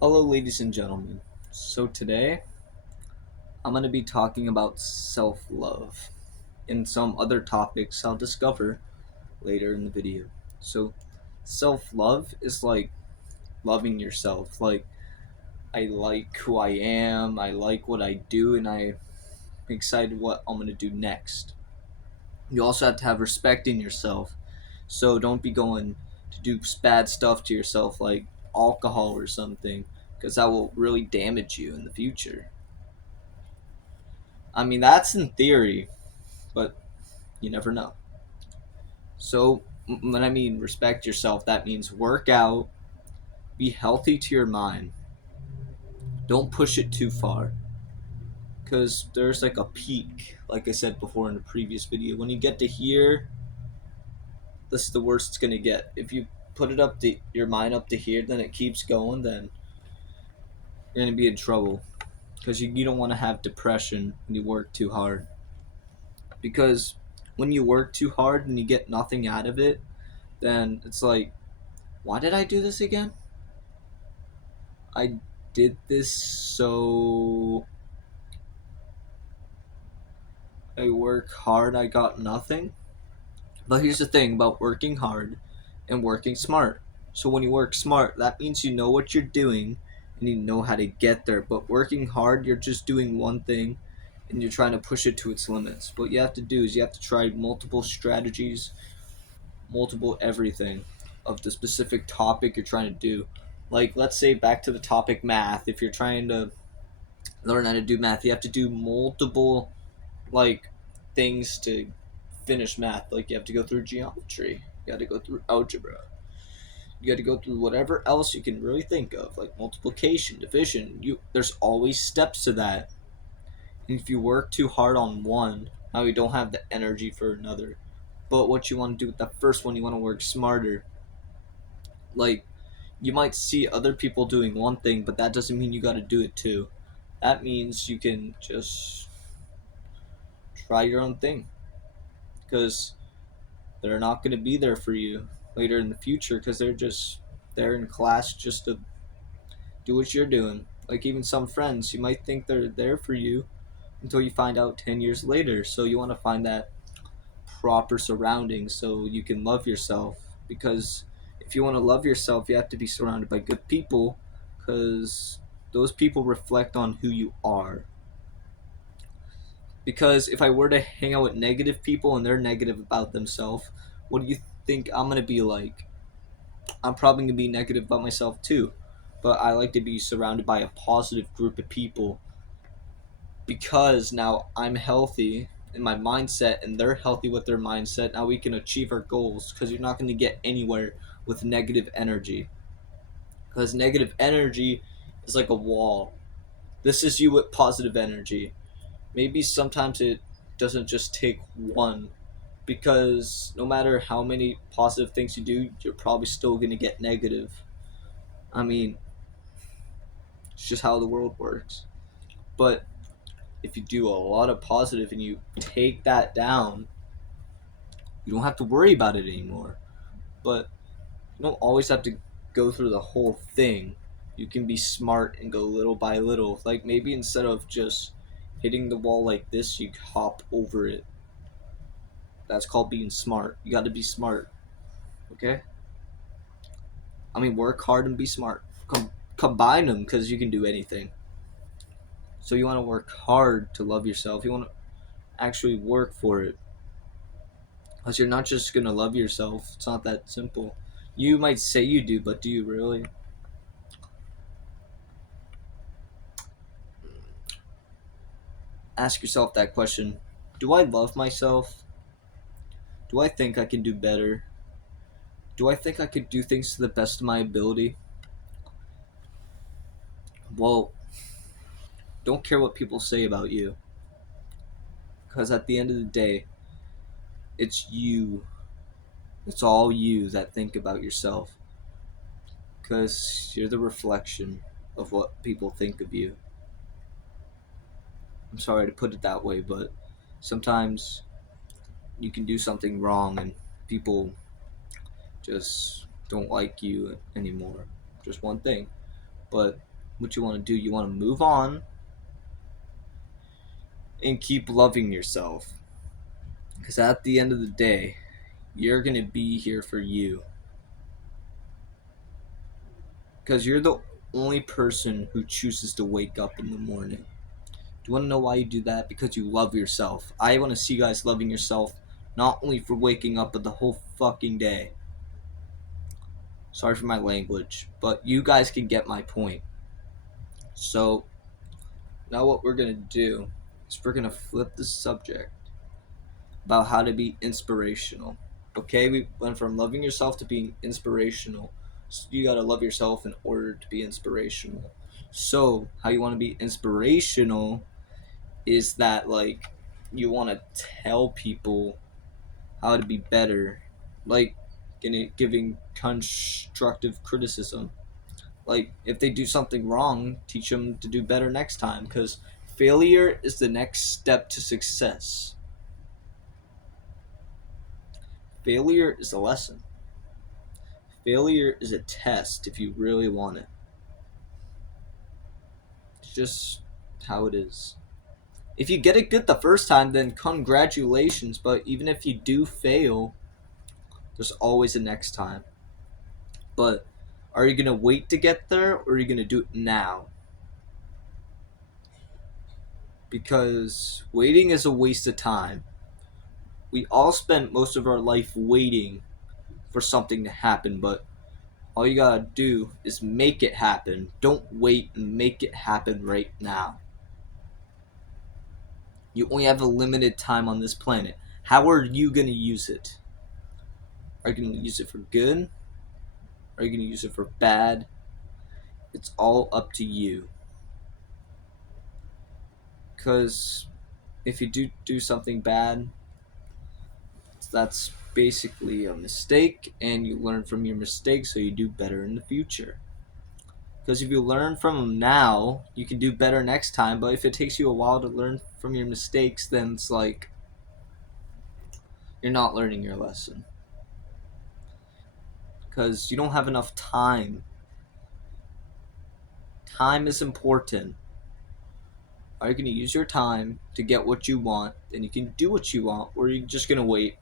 Hello, ladies and gentlemen. So, today I'm going to be talking about self love and some other topics I'll discover later in the video. So, self love is like loving yourself. Like, I like who I am, I like what I do, and I'm excited what I'm going to do next. You also have to have respect in yourself. So, don't be going to do bad stuff to yourself like alcohol or something, because that will really damage you in the future. I mean, that's in theory, but you never know. So, when I mean respect yourself, that means work out, be healthy to your mind. Don't push it too far. Because there's like a peak, like I said before in the previous video. When you get to here, this is the worst it's going to get. If you put it up to your mind up to here, then it keeps going, then you're going to be in trouble. Because you don't want to have depression when you work too hard. Because when you work too hard and you get nothing out of it, then it's like, why did I do this again? I did this so I work hard, I got nothing. But here's the thing about working hard and working smart. So when you work smart, that means you know what you're doing and you know how to get there. But working hard, you're just doing one thing and you're trying to push it to its limits. What you have to do is you have to try multiple strategies, multiple everything of the specific topic you're trying to do. Like, let's say back to the topic math. If you're trying to learn how to do math, you have to do multiple like things to finish math. Like, you have to go through geometry, you got to go through algebra, you got to go through whatever else you can really think of, like multiplication, division. You There's always steps to that. And if you work too hard on one, now you don't have the energy for another. But what you want to do with that first one, you want to work smarter. Like, you might see other people doing one thing, but that doesn't mean you got to do it too. That means you can just try your own thing, because they're not going to be there for you later in the future, because they're just there in class just to do what you're doing. Like, even some friends, you might think they're there for you until you find out 10 years later. So you want to find that proper surrounding so you can love yourself, because if you want to love yourself, you have to be surrounded by good people, because those people reflect on who you are. Because if I were to hang out with negative people and they're negative about themselves, what do you think I'm going to be like? I'm probably going to be negative about myself too. But I like to be surrounded by a positive group of people, because now I'm healthy in my mindset and they're healthy with their mindset. Now we can achieve our goals, because you're not going to get anywhere with negative energy. Because negative energy is like a wall. This is you with positive energy. Maybe sometimes it doesn't just take one, because no matter how many positive things you do, you're probably still going to get negative. I mean, it's just how the world works. But if you do a lot of positive and you take that down, you don't have to worry about it anymore. But you don't always have to go through the whole thing. You can be smart and go little by little. Like, maybe instead of just hitting the wall like this, you hop over it. That's called being smart. You got to be smart, okay? I mean, work hard and be smart. Combine them, because you can do anything. So you want to work hard to love yourself. You want to actually work for it. Because you're not just going to love yourself. It's not that simple. You might say you do, but do you really? Ask yourself that question. Do I love myself? Do I think I can do better? Do I think I could do things to the best of my ability? Well, don't care what people say about you. Because at the end of the day, it's you. It's all you that think about yourself. Because you're the reflection of what people think of you. I'm sorry to put it that way, but sometimes you can do something wrong and people just don't like you anymore. Just one thing. But what you want to do. You want to move on and keep loving yourself. Because at the end of the day, you're going to be here for you. Because you're the only person who chooses to wake up in the morning. Do you want to know why you do that? Because you love yourself. I want to see you guys loving yourself, not only for waking up, but the whole fucking day. Sorry for my language, but you guys can get my point. So, now what we're going to do is we're going to flip the subject about how to be inspirational. Okay, we went from loving yourself to being inspirational. So you gotta love yourself in order to be inspirational. So, how you want to be inspirational is that, like, you want to tell people how to be better, like giving constructive criticism. Like, if they do something wrong, teach them to do better next time, because failure is the next step to success. Failure is a lesson. Failure is a test if you really want it. It's just how it is. If you get it good the first time, then congratulations, but even if you do fail, there's always a next time. But are you going to wait to get there, or are you going to do it now? Because waiting is a waste of time. We all spend most of our life waiting for something to happen, but all you gotta do is make it happen. Don't wait, and make it happen right now. You only have a limited time on this planet. How are you gonna use it? Are you gonna use it for good? Are you gonna use it for bad? It's all up to you. Because if you do something bad, that's basically a mistake, and you learn from your mistakes so you do better in the future. Because if you learn from them now, you can do better next time. But if it takes you a while to learn from your mistakes, then it's like you're not learning your lesson. Because you don't have enough time. Time is important. Are you going to use your time to get what you want? Then you can do what you want. Or are you just going to wait?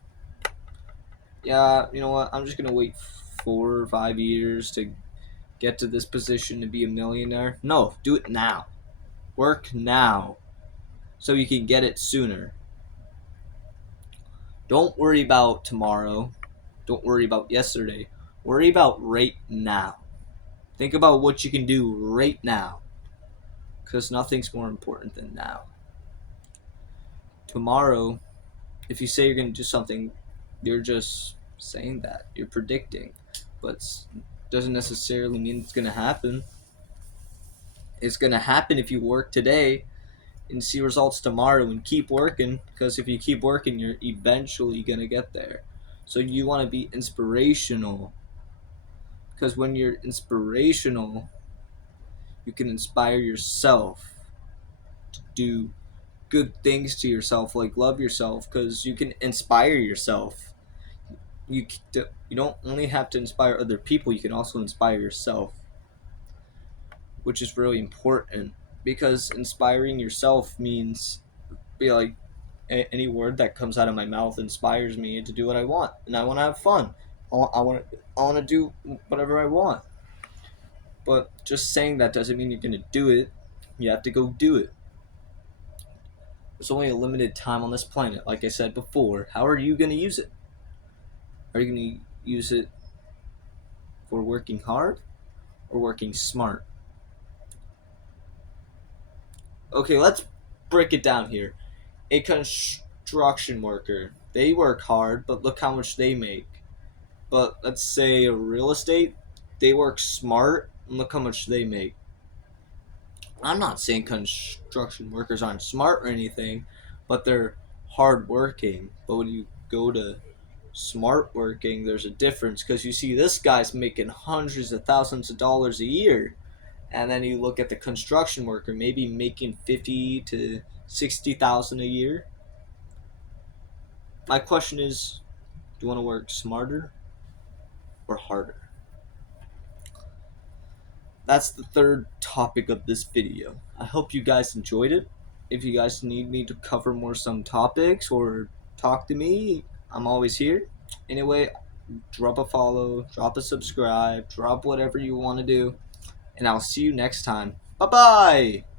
Yeah, you know what? I'm just going to wait 4 or 5 years to get to this position to be a millionaire. No, do it now. Work now so you can get it sooner. Don't worry about tomorrow. Don't worry about yesterday. Worry about right now. Think about what you can do right now. Because nothing's more important than now. Tomorrow, if you say you're going to do something, you're just saying that. You're predicting. But it doesn't necessarily mean it's going to happen. It's going to happen if you work today and see results tomorrow and keep working. Because if you keep working, you're eventually going to get there. So you want to be inspirational. Because when you're inspirational, you can inspire yourself to do good things to yourself, like love yourself, because you can inspire yourself. You don't only have to inspire other people, you can also inspire yourself, which is really important, because inspiring yourself means be like any word that comes out of my mouth inspires me to do what I want, and I want to have fun. I want to do whatever I want. But just saying that doesn't mean you're going to do it. You have to go do it. There's only a limited time on this planet, like I said before. How are you going to use it? Are you going to use it for working hard or working smart? Okay, let's break it down here. A construction worker, they work hard, but look how much they make. But let's say a real estate, they work smart, and look how much they make. I'm not saying construction workers aren't smart or anything, but they're hardworking. But when you go to smart working, there's a difference, because you see this guy's making hundreds of thousands of dollars a year, and then you look at the construction worker, maybe making 50 to 60,000 a year. My question is, do you want to work smarter or harder? that's the third topic of this video. I hope you guys enjoyed it. If you guys need me to cover more some topics or talk to me, I'm always here. Anyway, drop a follow, drop a subscribe, drop whatever you want to do, and I'll see you next time. Bye bye!